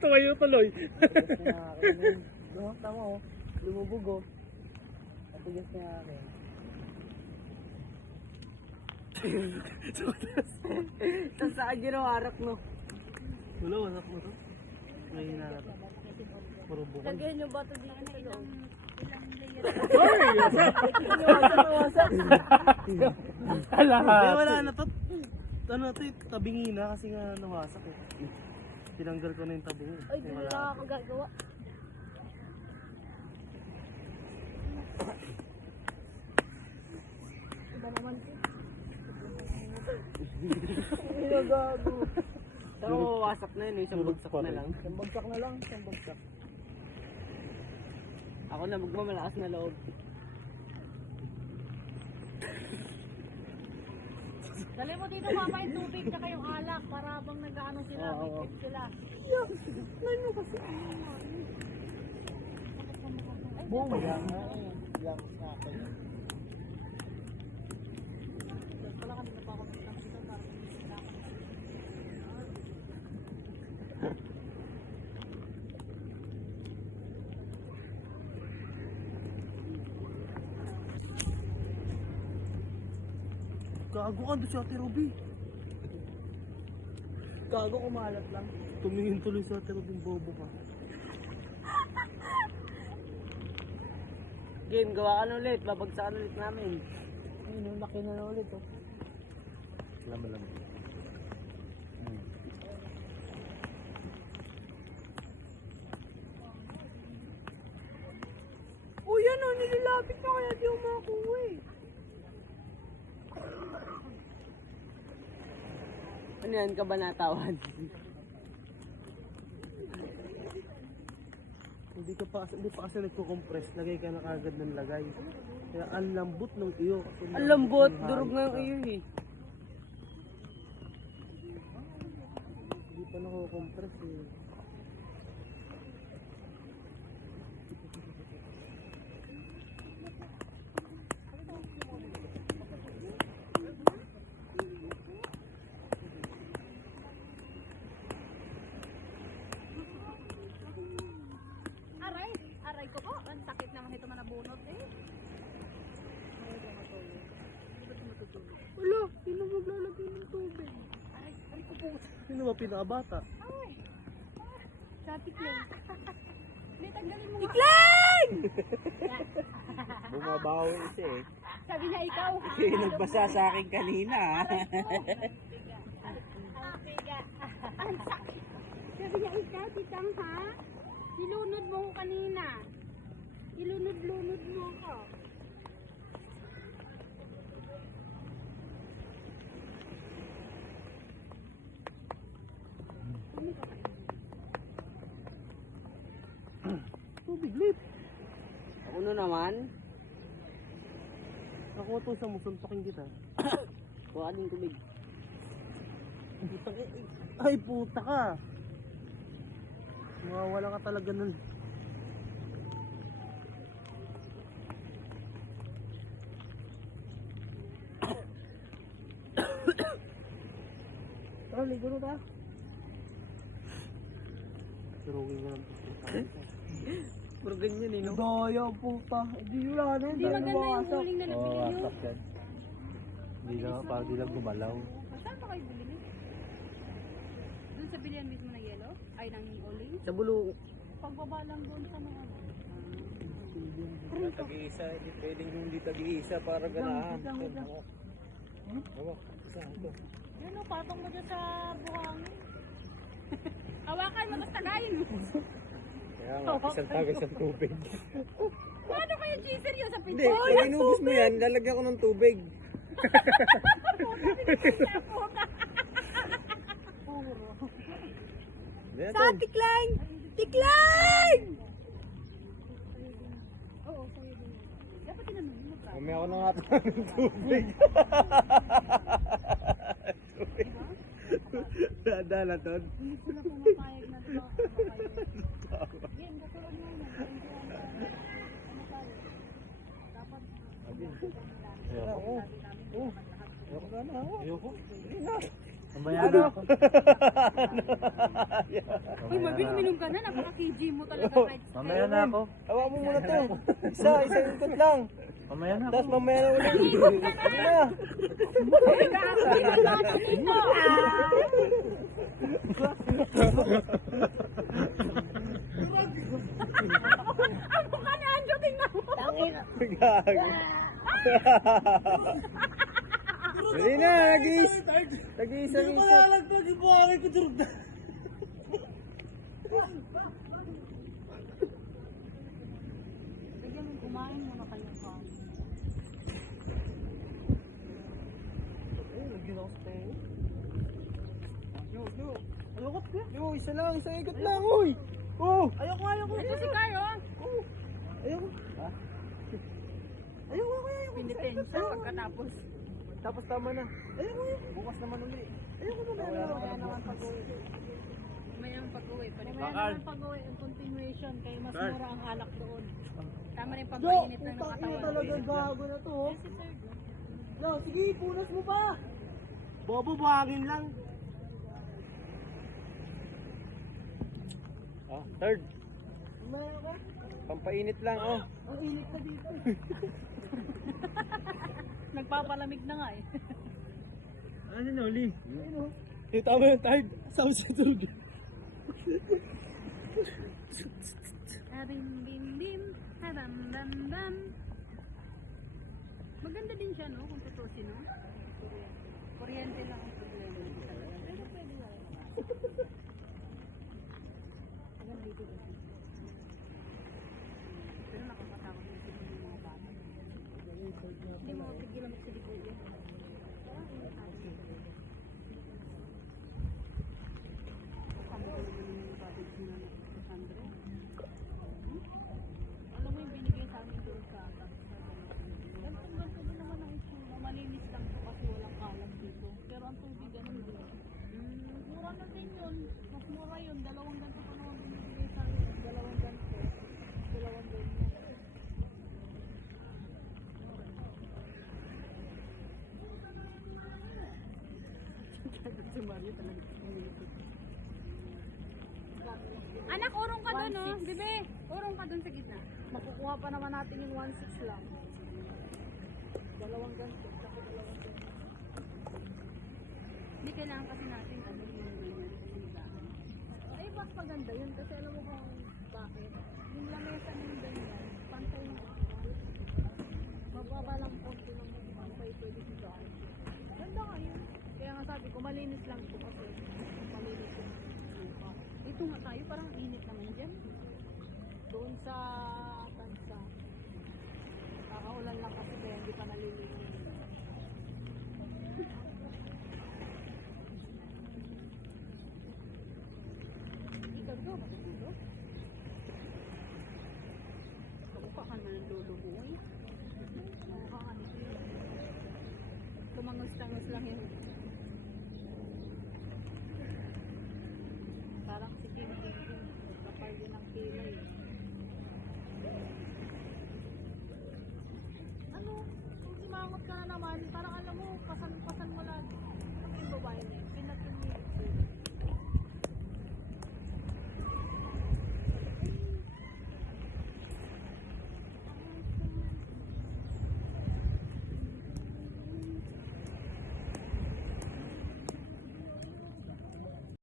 Tumayo tuloy. No, tama oh. Lumubog oh. Matigas na akin. Tapos saan yun ang harak no? Wala, wasak mo to. May hinaharap. Puro bukal. Lagyan nyo ba ito dito sa loob? Ilang layer? Hindi, wala na to. Ano to, tabingi na kasi nga nawasak eh. Tinanggal ko na yung tabingi. Ay, di na lang ako gagawa. Iba naman ito. Ginagago. Pero wasak na yun, isang bagsak na lang. Isang bagsak na lang, isang bagsak. Ako na magmamalakas na loob. Dali mo dito mama yung tubig tsaka yung alak para habang nag-ano sila, may trip sila. Ano kasi? Boom! Yan nga eh. Yan nga ako yun. Wala kami napakamit dito para sila ako. Gago ka doon si Ate Ruby. Gago kumalat lang. Tumingin tuloy si Ate Ruby, bobo ka. Game, gawa ka na ulit. Babagsakan ulit namin. Ayun, laki na ulit oh. Lama-lama. Uy, ano, nililapit na kaya di umakuha eh. Ano yan, kabanatawan? Hindi pa kasi nagko-compress, lagay ka na kagad ng lagay. Kaya ang lambot ng iyo. Ang lambot, durog nga yung iyo eh. Hindi pa nako-compress eh. Aray ko po, ang sakit naman ito manabunot eh. Wala, sino maglalagay ng tubig? Aray ko po. Sino ba pinakabata? Ay, sa tiklang. Hindi, tanggalin mo nga. Tiklang! Bumabaho isa eh. Sabi niya ikaw. Ikaw yung nagbasa sa akin kanina ah. Ang sakit. Sabi niya ikaw, titang ha? Silunod mo ko kanina. Ilunod-lunod mo ako. Tubig, lit. Ako na naman. Ako ito sa musuntakin kita. Kuha din tubig. Ay, puta ka. Mawawala ka talaga nun. Tara, ligo na ta. Surugin ko lang puta. Puro ganyan eh no? Daya, puta. Hindi wala na. Hindi maganda yung huling na nabili nyo. Hindi lang, parang di lang gumalaw. Saan pa kayo bili? Doon sa bilihan mismo ng yellow? Ay, ng oling? Sa bulo. Pagbaba lang doon sa mga ano. Tag-iisa, hindi pwedeng yung di tag-iisa para ganahan. Yun o, patong mo dyan sa buhangin. Hawakan mo, tapos tagayin mo. Kaya nga, isang tagay sa tubig. Paano kayo cheeser yun sa Hindi, pinto? pag inubos mo yan, lalagyan ko ng tubig. Sa tiklang! Tiklang! Oo, sa'yo din. Dapat tinanong mo ka. Mamaya ako na nga ng tubig. Dadala to. Hindi sila pumapayag na ito. Game, katulad mo yun. Ano tayo? Dapat. Ayoko. Ayoko na. Ayoko. Hindi na. Mamaya na ako. Uy, mabing minum ka na. Napaka-KG mo talaga. Right? Mamaya na ako. Hawa mo muna to. Isang ikot lang. Mamaya na ako. Tapos mamaya na ulit. Ano na? Ang mukha ni Anjo, tingnan mo. Gago. Dali na, nag-iisang Hindi ko ikot. nalagtag yung buhangin ko durog na. Bigyan mo kumain muna kanyang kain. Ay, lagyan ako sa tayo. Yo. Ayokot ka. Yo, isa lang, isang ikot lang, uy. Oh. Ayoko. Ito si Carlo. Ayoko. Ayoko. Pinitensya pagkatapos. Tapos tama na. Ayoko. Bukas naman uli. Ayoko na. Mamaya naman pag-uwi. Mamaya naman pag-uwi. Mamaya naman pag-uwi. Ang continuation. Kaya mas mura ang alak doon. Tama rin pampainit lang ng Putang ina katawan. talaga gago na to. Oh. Si Sir. No, sige, punas mo pa. Bobo, buhangin lang. Oh, third. Meron ka? Pampainit lang, oh. Ang init na dito. Nagpapalamig na nga eh. Ano na uli? Eh, tama yung third. Sabi sa third. Arim bim bim. Habam bam bam. Maganda din siya no kung tutusin no. Kuryente lang ang problema. Pero pwede na. Maganda dito. Pero nakakatakot din sila ng mga bata. Hindi mo pigilan magsilikod yan. Alam mo yung binigay sa amin doon sa atas. Ganto din naman ang itsura. Malinis lang to kasi walang kalat dito. Pero ang tubig ganun din. Mura na din yun. Mas mura yun. Dalawang ganto pa naman binibigay sa amin. Dalawang ganto. Dalawang ganyan. Anak, urong ka doon, oh. Bebe, urong ka doon sa gitna. Makukuha pa naman natin yung 1.6 lang. Dalawang ganito, saka dalawang ganito. Hindi kailangan kasi natin ano yung ganyan. Ay, mas maganda yun kasi alam mo kung bakit. Yung lamesa ng ganyan, pantay na. Mababa lang konti ng pantay pwede si dahil. Ganda nga yun. Kaya nga sabi ko, malinis lang ito kasi malinis yung lupa. Ito nga tayo, parang init naman dyan. Doon sa tansa. Kakaulan lang kasi kaya hindi pa nalilinis. Ikaw daw, matutulog? Kamukha ka na ng lolo ko eh. Kamukha ka nito yun. Tumangus-tangus lang yun. Parang si Kim Kim Kim. Kapal din ang kilay.